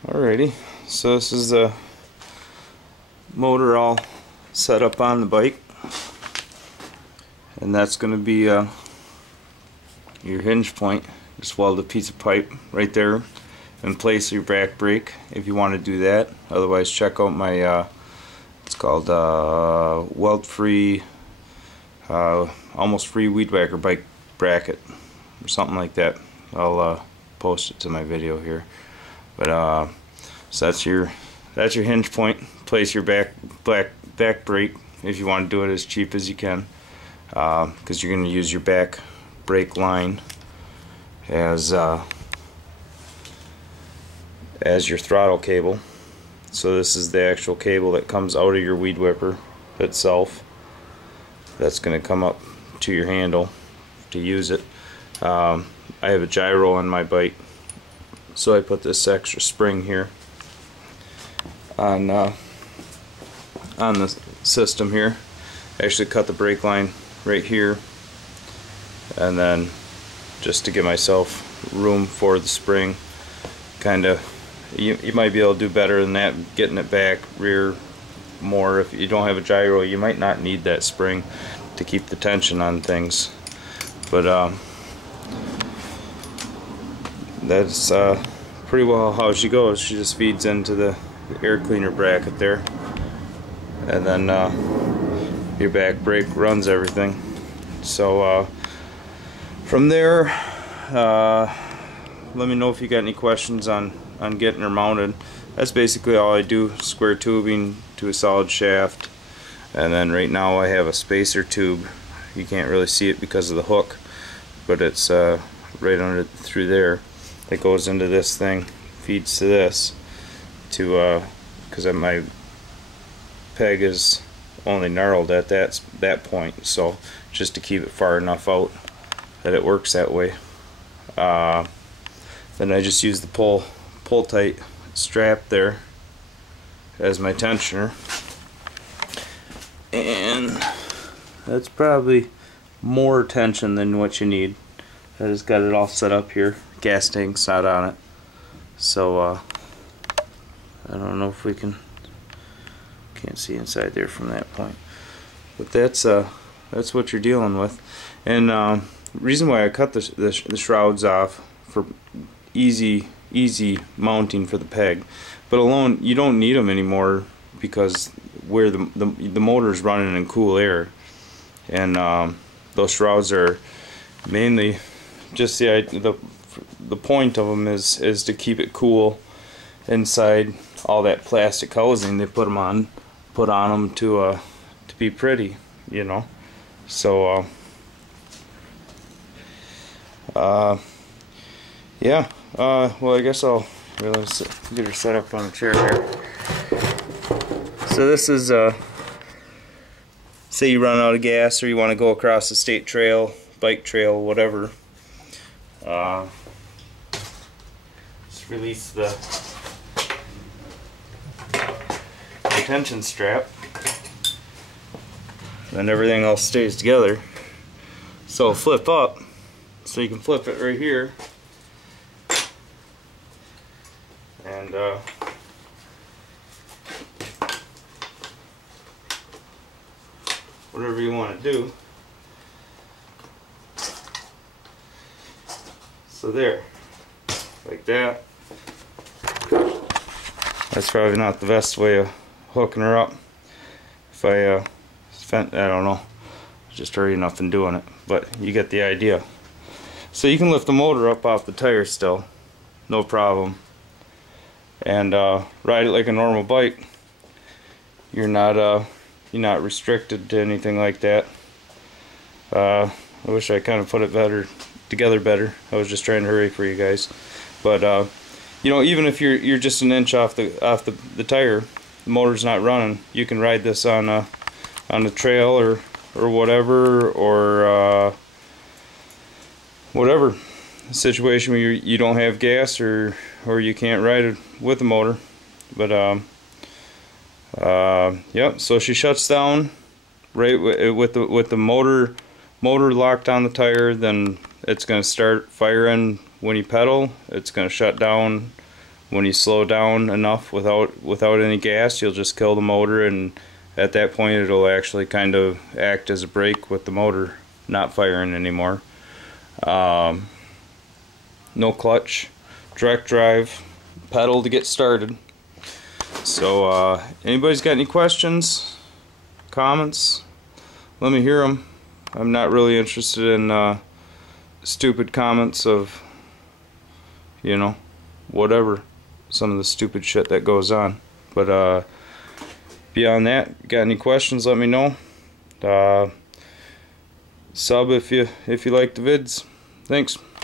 Alrighty, so this is the motor all set up on the bike, and that's going to be your hinge point. Just weld a piece of pipe right there and place your back brake if you want to do that. Otherwise, check out my it's called weld free, almost free weed whacker bike bracket or something like that. I'll post it to my video here. But so that's your hinge point. Place your back brake if you want to do it as cheap as you can, because you're going to use your back brake line as your throttle cable. So this is the actual cable that comes out of your weed whipper itself. That's going to come up to your handle to use it. I have a gyro on my bike, so I put this extra spring here on the system here. I actually cut the brake line right here, and then just to give myself room for the spring. Kinda, you might be able to do better than that, getting it back rear more. If you don't have a gyro, you might not need that spring to keep the tension on things. But that's pretty well how she goes. She just feeds into the air cleaner bracket there, and then your back brake runs everything. So from there, let me know if you got any questions on getting her mounted. That's basically all I do. Square tubing to a solid shaft, and then right now I have a spacer tube. You can't really see it because of the hook, but it's right under through there. That goes into this thing, feeds to this, to because my peg is only gnarled at that point, so just to keep it far enough out that it works that way. Then I just use the pull tight strap there as my tensioner, and that's probably more tension than what you need. I just got it all set up here. Gas tank's not on it, so I don't know if we can't see inside there from that point, but that's what you're dealing with. And reason why I cut the shrouds off for easy mounting for the peg, but alone you don't need them anymore, because where the motor's running in cool air, and those shrouds are mainly just the point of them is to keep it cool inside all that plastic housing they put on them to be pretty, you know. So yeah, well, I guess I'll really get her set up on the chair here. So this is say you run out of gas, or you want to go across the state trail, bike trail, whatever. Just release the tension strap, and everything else stays together. So flip up, so you can flip it right here, and whatever you want to do. So there, like that. That's probably not the best way of hooking her up. If I spent, I don't know, just hurry enough in doing it, but you get the idea. So you can lift the motor up off the tire still, no problem, and ride it like a normal bike. You're not restricted to anything like that. I wish I kind of put it together better. I was just trying to hurry for you guys, but you know, even if you're just an inch off the tire, the motor's not running, you can ride this on the trail or whatever, or whatever situation where you don't have gas, or you can't ride it with the motor. But yep, so she shuts down right with the motor locked on the tire. Then it's going to start firing when you pedal. It's going to shut down when you slow down enough without any gas, you'll just kill the motor, and at that point it'll actually kind of act as a brake with the motor not firing anymore. No clutch, direct drive, pedal to get started. So anybody's got any questions, comments, let me hear them. I'm not really interested in stupid comments of, you know, whatever, some of the stupid shit that goes on. But beyond that, got any questions, let me know. Sub if you like the vids. Thanks.